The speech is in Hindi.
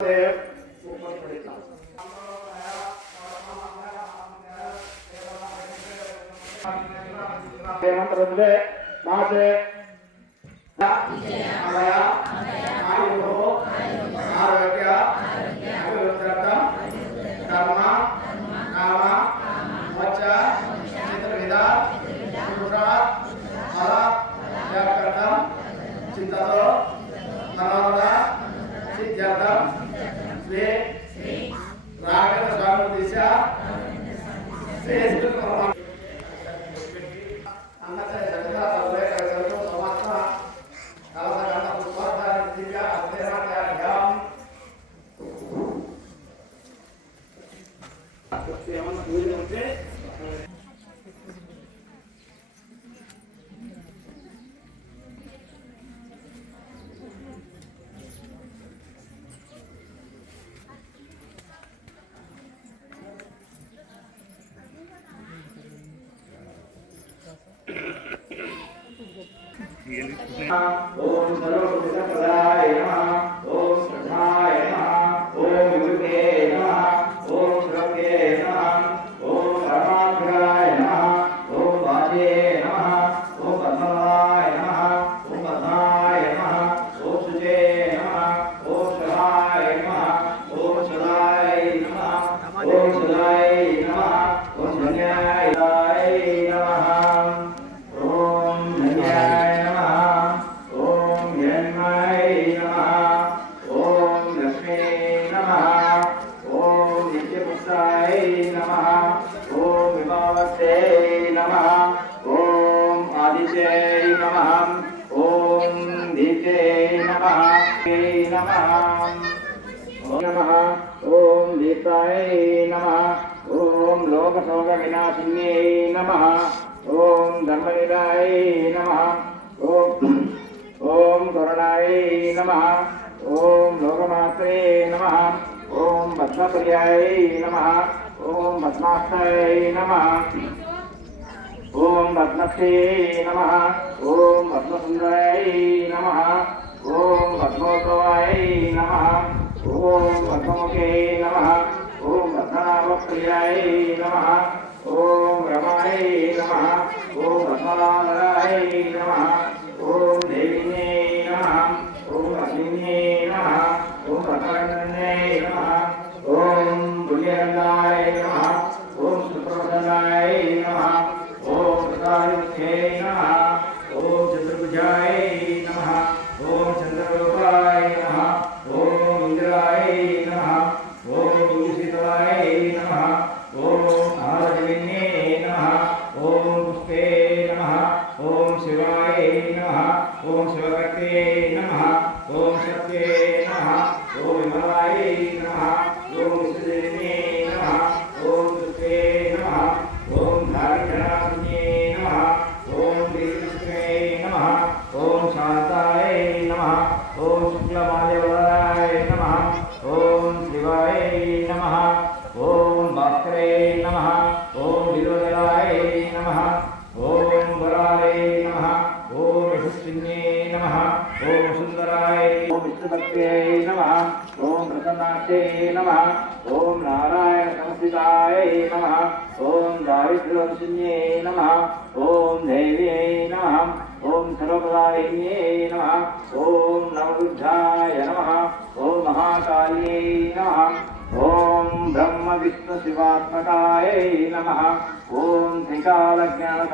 मंत्र मासे आरोग्य कर्म काम मोक्ष चित्रविधा चिंततो मनोरथ सिद्ध्यर्थम स्वे राघव स्वामी दिशा ओम सर्वसंप्रदाय नमः ओम श्रद्धाय नमः ओम विभूते नमः ओम श्रद्धे नमः ओम परमात्मकाय नमः ओम वाचे नमः ओम पद्मनाय नमः ओम पद्माय नमः ओम सुजे नमः ओम शराय नमः ओम सदाय नमः ओम सदाय नमः ओम धन्याय नमः ओम धन्याय नमः ओम दीपाय नमः ओम लोकशोक विनाशिन्यै नमः ओम धर्मनिधाय नमः ओम करुणाय नमः ओम लोकमात्रे नमः ओम पद्मप्रियाय नमः ओम पद्माक्षाय नमः ओम पद्मक्षे नमः ओम पद्मसुंदराय नमः ओम पद्मोत्सवाय नमः ओम पद्ममुखे नमः ओम पद्मनाभप्रियाय नमः ओम रमाय नमः ओम पद्मनाभराय नमः ओम देविने नमः ओम अश्विने नमः ओम पद्मनन्दने नमः ओम पुण्यरंगाय नमः ओम सुप्रसन्नाय नमः ओम प्रसादमुखे नमः ओम चतुर्भुजाय नमः ओम चंद्ररूपाय नमः ओम इंद्राय नमः ओम दूषिताय नमः ओम आरजविन्ये नमः ओम पुष्पे नमः ओम शिवाय नमः ओम शिवकर्ते नमः ओम सत्ये नमः ओम विमलाय नमः ओम विष्णुदेविने नमः ओम दुष्टे नमः ओम धारिणनाशिन्ये नमः ओम श्रीकृष्णे नमः ओम शांताय नमः ओम शुक्लमाल्यवराय नमः ओम शिवाय नमः ओम भास्करे नमः ओम विलोचनाय नमः ओम वराले नमः ओम यशस्विन्ये नमः ओम सुंदराय ओम विष्णुभक्ते नमः ओम प्रसन्नाक्षे नमः ओम नारायण संस्थिताय नमः ओम दारिद्र्यवंशिन्ये नमः ओम देव्यै नमः ओम सर्वपदायिन्ये नमः ओम नवरुद्धाय नमः ओम महाकाल्यै नमः ओम ब्रह्म विष्णु शिवात्मकाय नमः ओम त्रिकालज्ञान